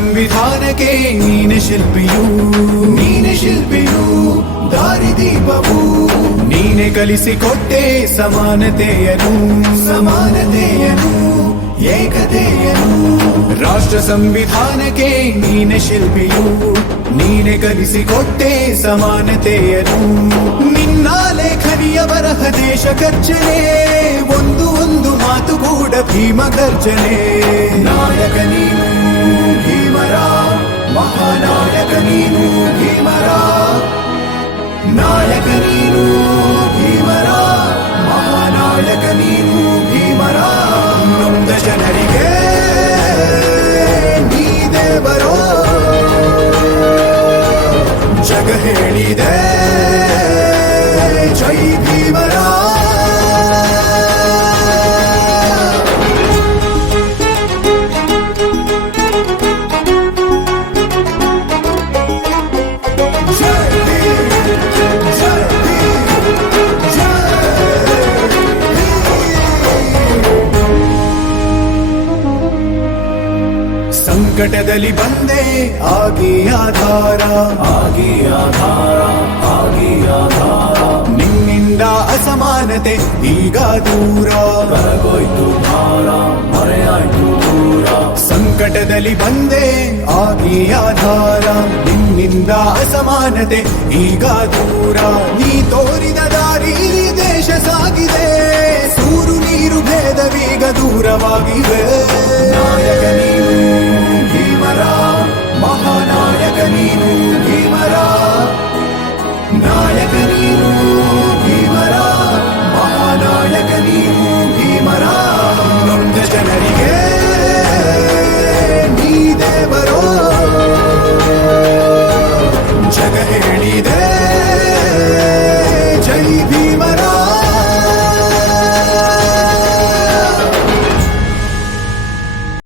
ಸಂವಿಧಾನಕ್ಕೆ ನೀನೆ ಶಿಲ್ಪಿಯು, ನೀನೆ ಶಿಲ್ಪಿಯು, ದಾರಿದೀಪವು ನೀನೆ ಕಲಿಸಿಕೊಟ್ಟೆ ಸಮಾನತೆಯನು, ಸಮಾನತೆಯನು, ಏಕತೆಯನು. ರಾಷ್ಟ್ರ ಸಂವಿಧಾನಕ್ಕೆ ನೀನೆ ಶಿಲ್ಪಿಯು, ನೀನೆ ಕಲಿಸಿಕೊಟ್ಟೆ ಸಮಾನತೆಯನು. ನಿನ್ನ ಲೇಖನಿಯ ಬರಹ ದೇಶ ಗರ್ಜನೆ, ಒಂದು ಒಂದು ಮಾತು ಕೂಡ ಭೀಮ ಗರ್ಜನೆ. ನಾಯಕ ನೀನು ಭೀಮರ, ಮಹಾನಾಯಕ ನೀನು ಭೀಮರ, ನಾಯಕ ನೀನು ಭೀಮರ, ಮಹಾನಾಯಕ ನೀನು ಭೀಮರ. ನೊಂದ ಜನರಿಗೆ ನೀ ದೇವರೋ ಜಗ ಹೇಳಿದೆ ಜೈ ಭೀಮರ. ಸಂಕಟದಲ್ಲಿ ಬಂದೆ ಆಗಿ ಆಧಾರ, ಆಗಿ ಆಧಾರ, ಆಗಿ ಆಧಾರ. ನಿನ್ನಿಂದ ಅಸಮಾನತೆ ಈಗ ದೂರ, ಕರಗೋಯ್ತು ಭಾರ, ಮರೆಯಾಯ್ತು ದೂರ. ಸಂಕಟದಲ್ಲಿ ಬಂದೆ ಆಗಿ ಆಧಾರ, ನಿನ್ನಿಂದ ಅಸಮಾನತೆ ಈಗ ದೂರ. ನೀ ತೋರಿದ ದಾರಿ ದೇಶ ಸಾಗಿದೆ, ಸೂರು ನೀರು ಭೇದವೀಗ ದೂರವಾಗಿವೆ. ನಾಯಕ